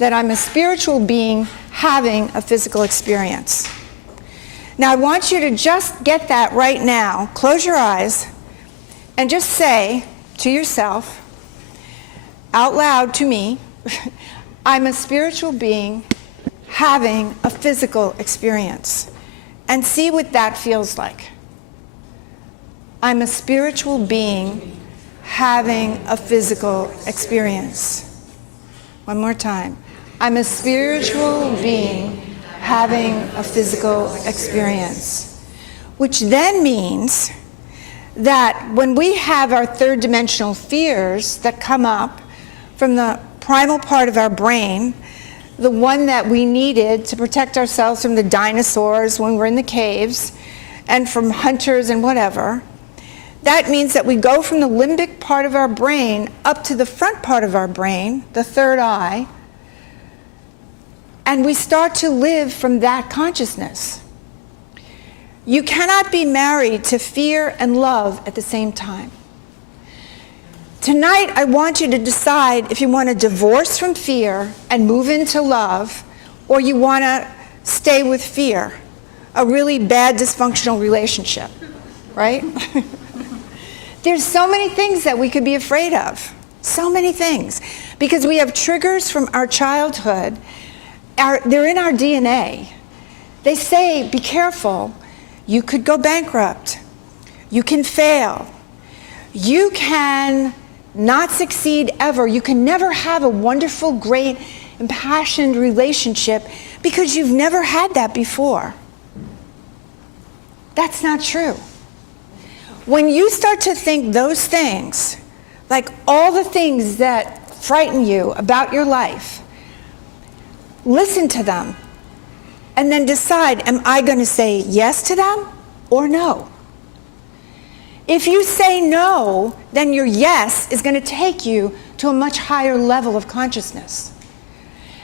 that I'm a spiritual being having a physical experience. Now I want you to just get that right now. Close your eyes and just say to yourself, out loud to me, I'm a spiritual being having a physical experience. And see what that feels like. I'm a spiritual being having a physical experience. One more time. I'm a spiritual being having a physical experience. Which then means that when we have our third dimensional fears that come up from the primal part of our brain, the one that we needed to protect ourselves from the dinosaurs when we're in the caves and from hunters and whatever, that means that we go from the limbic part of our brain up to the front part of our brain, the third eye, and we start to live from that consciousness. You cannot be married to fear and love at the same time. Tonight, I want you to decide if you want to divorce from fear and move into love, or you want to stay with fear, a really bad dysfunctional relationship, right? There's so many things that we could be afraid of, so many things, because we have triggers from our childhood. They're in our DNA. They say, be careful, you could go bankrupt, you can fail, you can not succeed ever, you can never have a wonderful, great, impassioned relationship because you've never had that before. That's not true. When you start to think those things, like all the things that frighten you about your life, listen to them and then decide, am I going to say yes to them or no? If you say no, then your yes is going to take you to a much higher level of consciousness.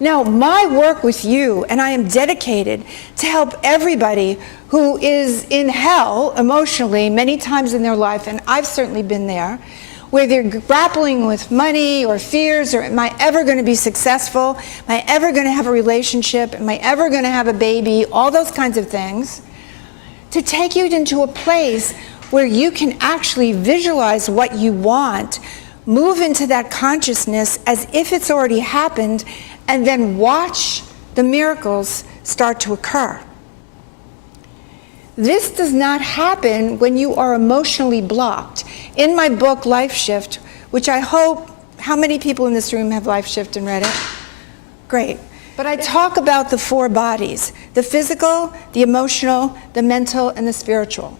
Now, my work with you, and I am dedicated to help everybody who is in hell emotionally many times in their life, and I've certainly been there, where they're grappling with money or fears, or am I ever going to be successful? Am I ever going to have a relationship? Am I ever going to have a baby? All those kinds of things. To take you into a place where you can actually visualize what you want, move into that consciousness as if it's already happened, and then watch the miracles start to occur. This does not happen when you are emotionally blocked. In my book, Life Shift, which I hope, how many people in this room have Life Shift and read it? Great. But I talk about the four bodies, the physical, the emotional, the mental, and the spiritual.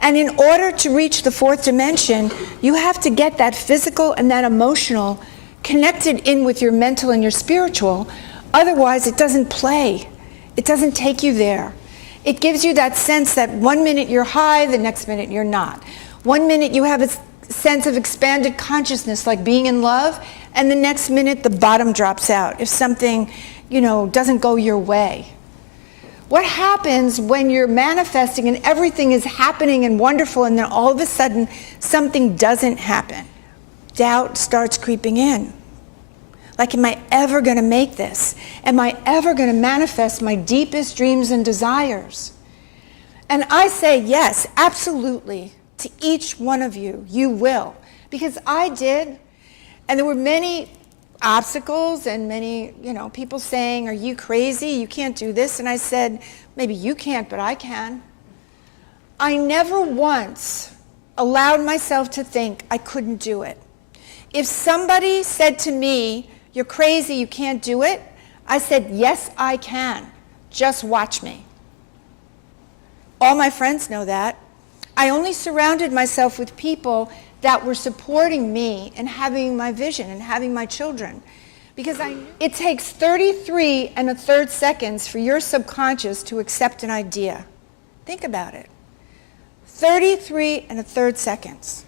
And in order to reach the fourth dimension, you have to get that physical and that emotional connected in with your mental and your spiritual. Otherwise, it doesn't play. It doesn't take you there. It gives you that sense that 1 minute you're high, the next minute you're not. 1 minute you have a sense of expanded consciousness, like being in love, and the next minute the bottom drops out if something, doesn't go your way. What happens when you're manifesting and everything is happening and wonderful, and then all of a sudden something doesn't happen? Doubt starts creeping in. Like, am I ever going to make this? Am I ever going to manifest my deepest dreams and desires? And I say yes, absolutely, to each one of you. You will. Because I did. And there were many obstacles and many, people saying, are you crazy? You can't do this. And I said, maybe you can't, but I can. I never once allowed myself to think I couldn't do it. If somebody said to me, you're crazy, you can't do it, I said, yes, I can. Just watch me. All my friends know that. I only surrounded myself with people that were supporting me and having my vision and having my children. Because it takes 33 1/3 seconds for your subconscious to accept an idea. Think about it. 33 1/3 seconds.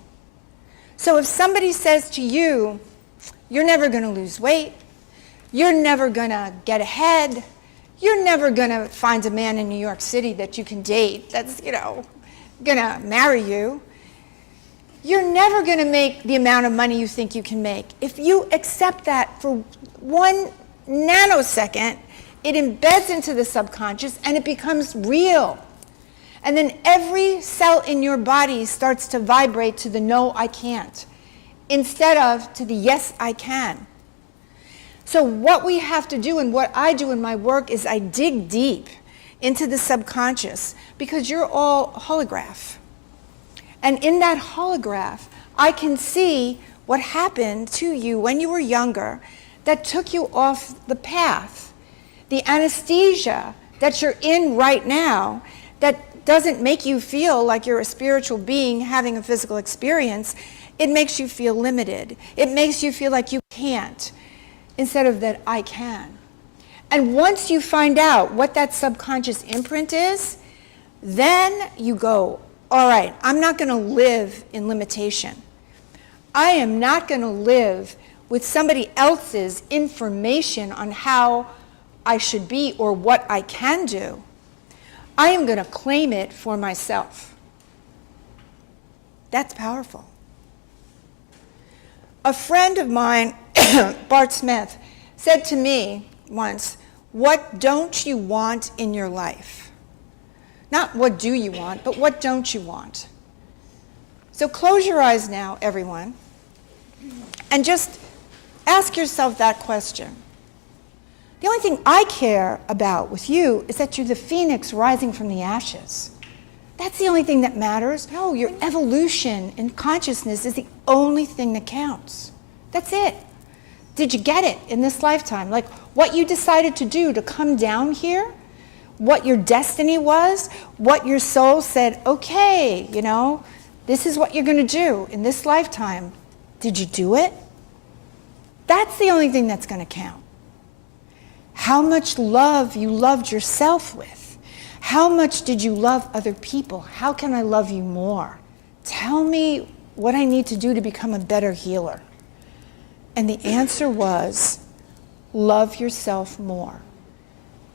So if somebody says to you, you're never going to lose weight, you're never going to get ahead, you're never going to find a man in New York City that you can date that's, going to marry you, you're never going to make the amount of money you think you can make. If you accept that for 1 nanosecond, it embeds into the subconscious and it becomes real. And then every cell in your body starts to vibrate to the no, I can't, instead of to the yes, I can. So what we have to do, and what I do in my work, is I dig deep into the subconscious, because you're all holograph. And in that holograph, I can see what happened to you when you were younger that took you off the path. The anesthesia that you're in right now that doesn't make you feel like you're a spiritual being having a physical experience, it makes you feel limited. It makes you feel like you can't, instead of that I can. And once you find out what that subconscious imprint is, then you go, all right, I'm not going to live in limitation. I am not going to live with somebody else's information on how I should be or what I can do. I am going to claim it for myself. That's powerful. A friend of mine, Bart Smith, said to me once, what don't you want in your life? Not what do you want, but what don't you want? So close your eyes now, everyone, and just ask yourself that question. The only thing I care about with you is that you're the phoenix rising from the ashes. That's the only thing that matters. No, your evolution in consciousness is the only thing that counts. That's it. Did you get it in this lifetime? Like what you decided to do to come down here, what your destiny was, what your soul said, okay, you know, this is what you're going to do in this lifetime. Did you do it? That's the only thing that's going to count. How much love you loved yourself with. How much did you love other people? How can I love you more? Tell me what I need to do to become a better healer. And the answer was, love yourself more.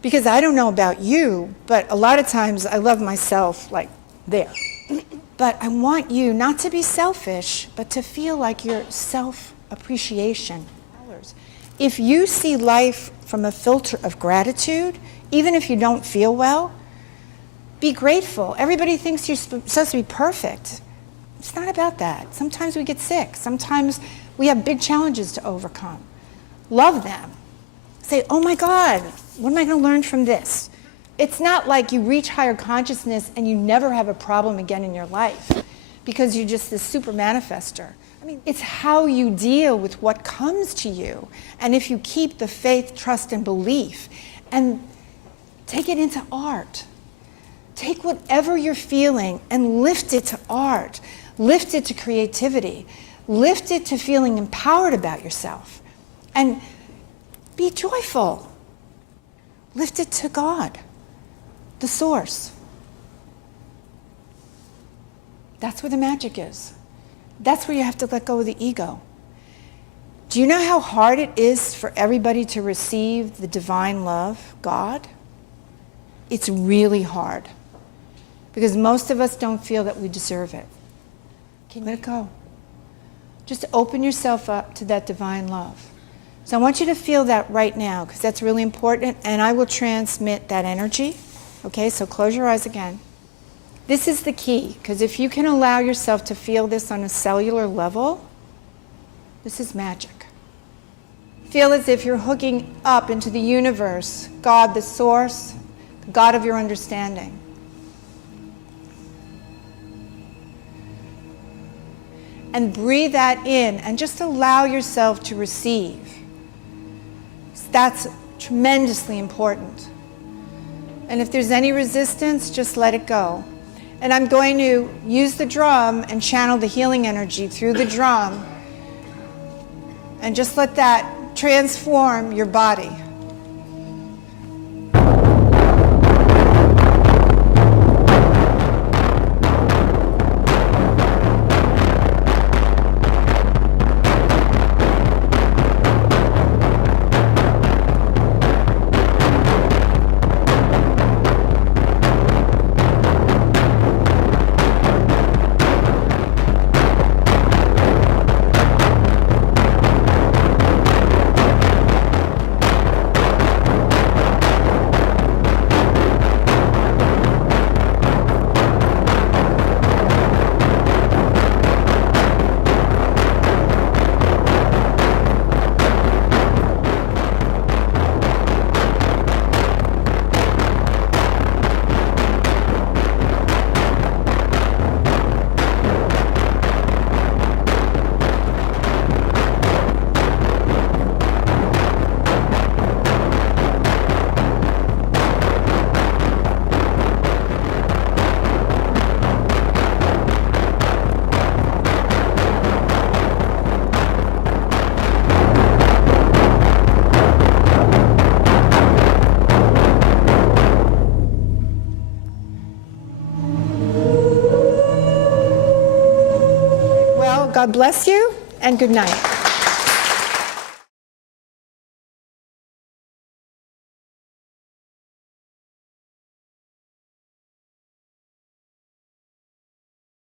Because I don't know about you, but a lot of times I love myself like there. But I want you not to be selfish, but to feel like your self-appreciation. If you see life from a filter of gratitude, even if you don't feel well, be grateful. Everybody thinks you're supposed to be perfect. It's not about that. Sometimes we get sick. Sometimes we have big challenges to overcome. Love them. Say, oh my God, what am I going to learn from this? It's not like you reach higher consciousness and you never have a problem again in your life because you're just this super manifester. I mean, it's how you deal with what comes to you. And if you keep the faith, trust, and belief and take it into art. Take whatever you're feeling and lift it to art. Lift it to creativity. Lift it to feeling empowered about yourself. And be joyful. Lift it to God, the source. That's where the magic is. That's where you have to let go of the ego. Do you know how hard it is for everybody to receive the divine love, God? It's really hard. Because most of us don't feel that we deserve it. Okay, let it go. Just open yourself up to that divine love. So I want you to feel that right now, because that's really important, and I will transmit that energy. Okay, so close your eyes again. This is the key, because if you can allow yourself to feel this on a cellular level, this is magic. Feel as if you're hooking up into the universe, God, the source, the God of your understanding. And breathe that in and just allow yourself to receive. That's tremendously important. And if there's any resistance, just let it go. And I'm going to use the drum and channel the healing energy through the drum. And just let that transform your body. God bless you, and good night.